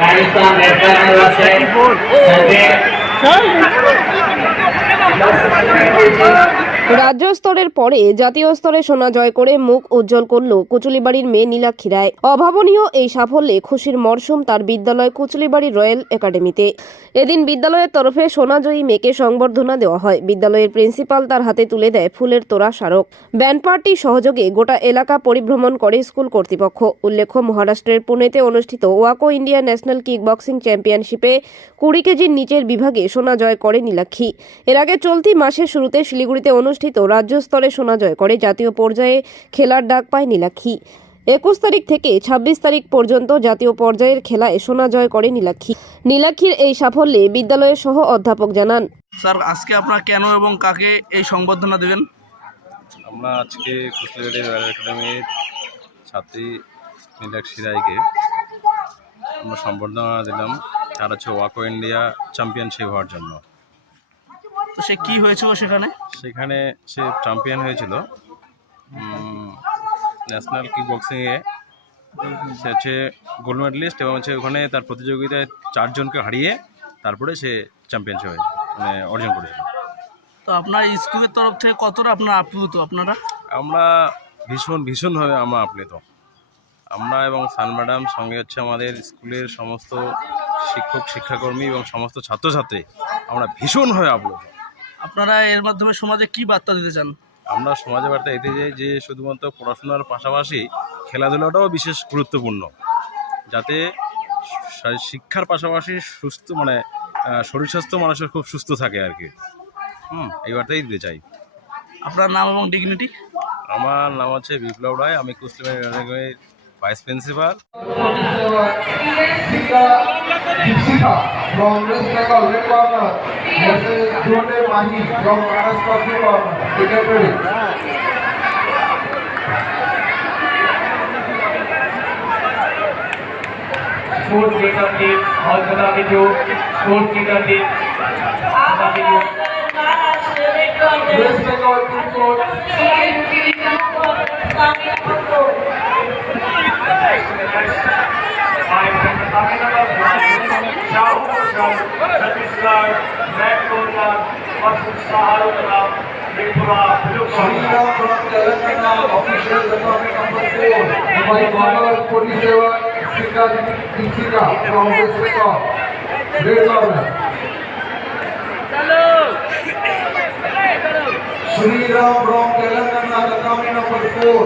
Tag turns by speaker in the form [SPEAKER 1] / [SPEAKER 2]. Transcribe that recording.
[SPEAKER 1] Rajasthan national वर्ष है।
[SPEAKER 2] রাজ্য স্তরের পরে জাতীয় স্তরে সোনা জয় করে মুখ উজ্জ্বল করল কুচুলিবাড়ির মেয়ে নীলাক্ষী রায়। অভাবনীয় এই সাফল্যে খুশির মরশুম তার বিদ্যালয় কুচুলিবাড়ি রয়্যাল একাডেমিতে। এদিন বিদ্যালয়ের তরফে সোনাজয়ী মেয়েকে সংবর্ধনা দেওয়া হয়। বিদ্যালয়ের প্রিন্সিপাল তার হাতে তুলে দেয় ফুলের তোড়া স্মারক। ব্যান্ড পার্টি সহযোগে গোটা এলাকা পরিভ্রমণ করে স্কুল কর্তৃপক্ষ। উল্লেখ্য, মহারাষ্ট্রের পুনেতে অনুষ্ঠিত ওয়াকো ইন্ডিয়া ন্যাশনাল কিক বক্সিং চ্যাম্পিয়নশিপে কুড়ি কেজির নিচের বিভাগে সোনা জয় করে নীলাক্ষী। এর আগে চলতি মাসের শুরুতে শিলিগুড়িতে অনুষ্ঠিত রাজ্য স্তরে সোনা জয় করে। জাতীয় পর্যায়ে খেলার ডাক পায় নীলাক্ষী। একুশ তারিখ থেকে ছাব্বিশ তারিখ পর্যন্ত জাতীয় পর্যায়ের খেলায় সোনা জয় করে নীলাক্ষী। নীলাক্ষীর এই সাফল্যে বিদ্যালয়ের সহ অধ্যাপক জানান।
[SPEAKER 3] স্যার আজকে আপনারা কেন এবং কাকে এই সংবর্ধনা দেবেন?
[SPEAKER 4] আমরা আজকে রয়্যাল একাডেমির ছাত্রী নীলাক্ষী রায়কে আমরা সম্বর্ধনা দিলাম। তার হচ্ছে ওয়াকো ইন্ডিয়া চ্যাম্পিয়নশিপ হওয়ার জন্য।
[SPEAKER 3] তো সে কি হয়েছিল সেখানে?
[SPEAKER 4] সেখানে সে চ্যাম্পিয়ন হয়েছিল। ন্যাশনাল কিক বক্সিংয়ে সে হচ্ছে গোল্ড মেডেলিস্ট এবং হচ্ছে ওখানে তার প্রতিযোগিতায় চারজনকে হারিয়ে তারপরে সে চ্যাম্পিয়নশিপ হয়েছে মানে অর্জন করেছিল।
[SPEAKER 3] তো আপনার স্কুলের তরফ থেকে কতটা আপনার আপ্লুত আপনারা?
[SPEAKER 4] আমরা ভীষণ ভীষণভাবে আমরা আপ্লুত। আমরা এবং সান ম্যাডাম সঙ্গে হচ্ছে আমাদের স্কুলের সমস্ত শিক্ষক শিক্ষাকর্মী এবং সমস্ত ছাত্রছাত্রী আমরা ভীষণভাবে আপ্লুত।
[SPEAKER 3] আপনারা এর মাধ্যমে সমাজে কি বার্তা দিতে চান?
[SPEAKER 4] আমরা সমাজে বার্তা এতে যাই যে শুধুমাত্র পড়াশোনার পাশাপাশি খেলাধুলাটাও বিশেষ গুরুত্বপূর্ণ। যাতে শিক্ষার পাশাপাশি সুস্থ মানে শরীর স্বাস্থ্য মানুষের খুব সুস্থ থাকে আর কি। হুম এই বার্তাই দিতে চাই।
[SPEAKER 3] আপনার নাম এবং ডিগনিটি
[SPEAKER 4] আমার নাম হচ্ছে বিপ্লব রায় আমি কুসলিমের vice principal.
[SPEAKER 5] Dipsika Mahi from Maharashtra
[SPEAKER 1] to sports leader team और बता दीजिए स्पोर्ट्स लीडर टीम बता दीजिए
[SPEAKER 5] वेस्ट बंगाल टीम को छत्तीसगढ़ मैट कोलकाता श्रीराम प्राप्त Telangana official development number four हमारी मानव पुलिस सेवा शिक्षा दीक्षिका कांग्रेस का बेटा
[SPEAKER 1] है Shriram from Telangana development number four